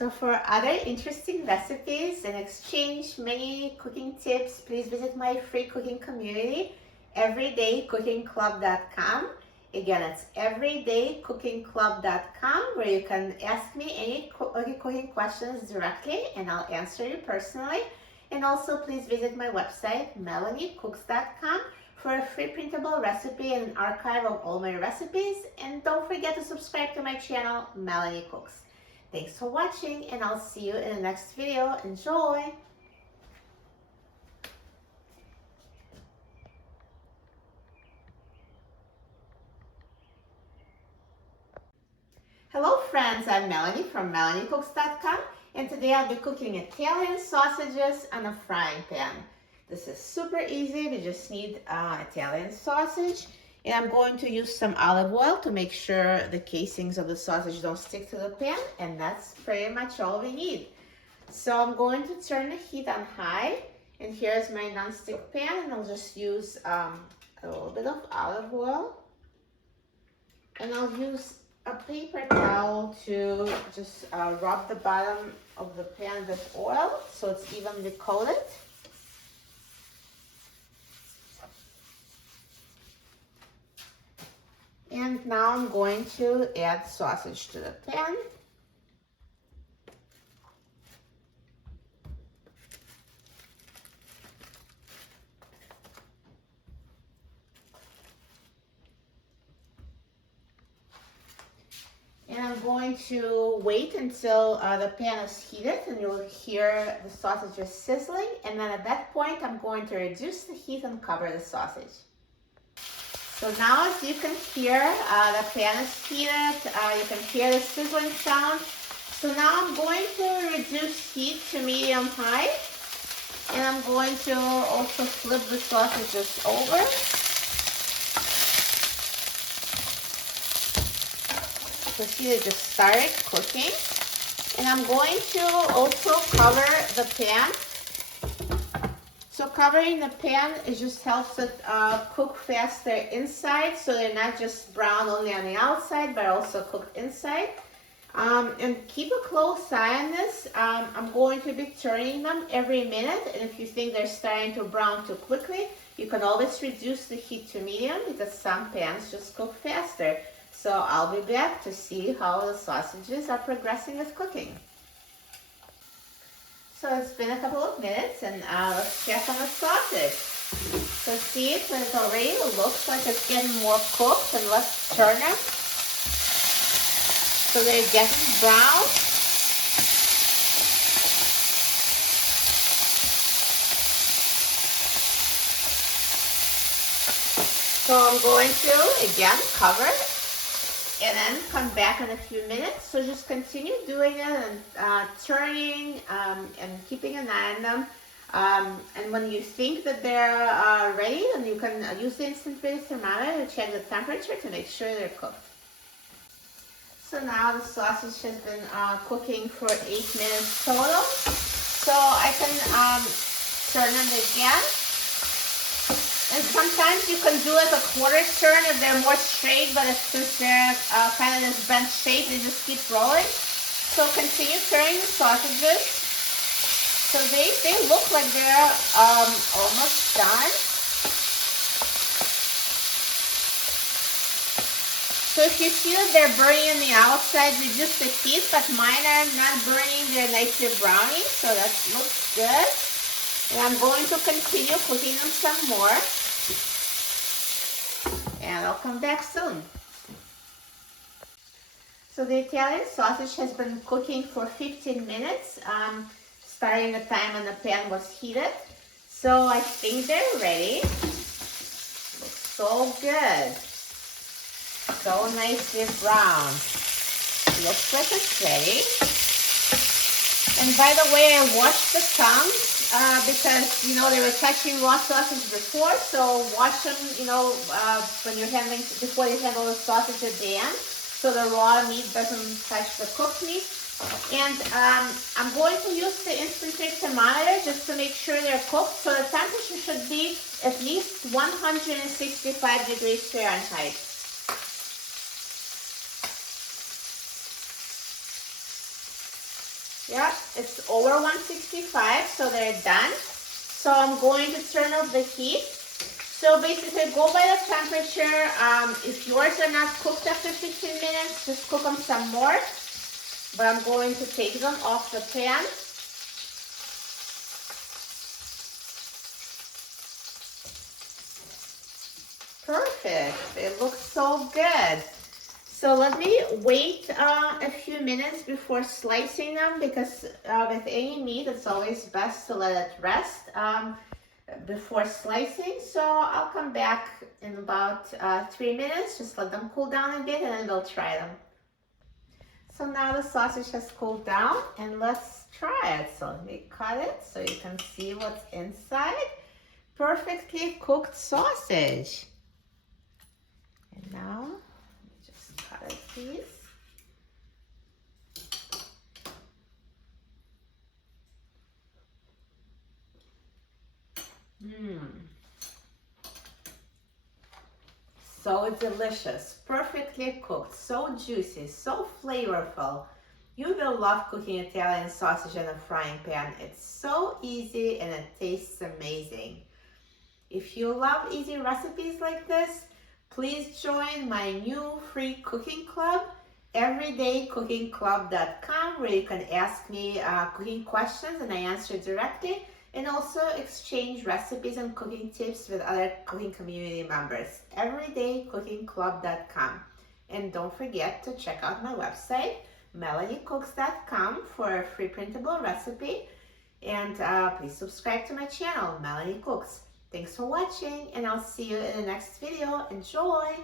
So for other interesting recipes and exchange many cooking tips, please visit my free cooking community, everydaycookingclub.com. Again, it's everydaycookingclub.com, where you can ask me any cooking questions directly and I'll answer you personally. And also please visit my website, melaniecooks.com, for a free printable recipe and an archive of all my recipes. And don't forget to subscribe to my channel, Melanie Cooks. Thanks for watching, and I'll see you in the next video. Enjoy! Hello friends, I'm Melanie from melaniecooks.com, and today I'll be cooking Italian sausages on a frying pan. This is super easy. We just need Italian sausage, and I'm going to use some olive oil to make sure the casings of the sausage don't stick to the pan, and that's pretty much all we need. So I'm going to turn the heat on high, and here's my non-stick pan, and I'll just use a little bit of olive oil, and I'll use a paper towel to just rub the bottom of the pan with oil so it's evenly coated. And now I'm going to add sausage to the pan. And I'm going to wait until the pan is heated and you'll hear the sausages sizzling. And then at that point, I'm going to reduce the heat and cover the sausage. So now, as you can hear, the pan is heated. You can hear the sizzling sound. So now I'm going to reduce heat to medium-high. And I'm going to also flip the sausages over. So see, they just started cooking. And I'm going to also cover the pan. So covering the pan, it just helps it cook faster inside, so they're not just brown only on the outside, but also cooked inside. And keep a close eye on this. I'm going to be turning them every minute, and if you think they're starting to brown too quickly, you can always reduce the heat to medium because some pans just cook faster. So I'll be back to see how the sausages are progressing with cooking. So it's been a couple of minutes, and let's check on the sausage. So see it when it already looks like it's getting more cooked, and let's turn them. So they're getting brown. So I'm going to, again, cover it. And then come back in a few minutes. So just continue doing it and turning and keeping an eye on them. And when you think that they're ready, then you can use the instant ready thermometer to check the temperature to make sure they're cooked. So now the sausage has been cooking for 8 minutes total. So I can turn them again. And sometimes you can do like a quarter turn if they're more straight, but since they're kind of this bent shape, they just keep rolling. So continue turning the sausages. So they look like they're almost done. So if you see that they're burning on the outside, reduce the heat, but mine are not burning, they're nicely browning, so that looks good. And I'm going to continue cooking them some more. And I'll come back soon. So the Italian sausage has been cooking for 15 minutes, starting the time when the pan was heated. So I think they're ready. Looks so good. So nicely brown. Looks like it's ready. And by the way, I washed the tongues because, you know, they were touching raw sausage before. So wash them, you know, when you're handling, before you handle the sausage at the end, so the raw meat doesn't touch the cooked meat. And I'm going to use the instant ready thermometer just to make sure they're cooked. So the temperature should be at least 165 degrees Fahrenheit. Yeah, it's over 165, so they're done. So I'm going to turn off the heat. So basically go by the temperature. If yours are not cooked after 15 minutes, just cook them some more. But I'm going to take them off the pan. Perfect. It looks so good. So let me wait a few minutes before slicing them, because with any meat, it's always best to let it rest before slicing. So I'll come back in about 3 minutes. Just let them cool down a bit, and then we'll try them. So now the sausage has cooled down, and let's try it. So let me cut it so you can see what's inside. Perfectly cooked sausage. And now, let me just cut it, please. So delicious, perfectly cooked, so juicy, so flavorful. You will love cooking Italian sausage in a frying pan. It's so easy and it tastes amazing. If you love easy recipes like this, please join my new free cooking club, everydaycookingclub.com, where you can ask me cooking questions and I answer directly, and also exchange recipes and cooking tips with other cooking community members, everydaycookingclub.com. And don't forget to check out my website, melaniecooks.com, for a free printable recipe. And please subscribe to my channel, Melanie Cooks. Thanks for watching, and I'll see you in the next video. Enjoy!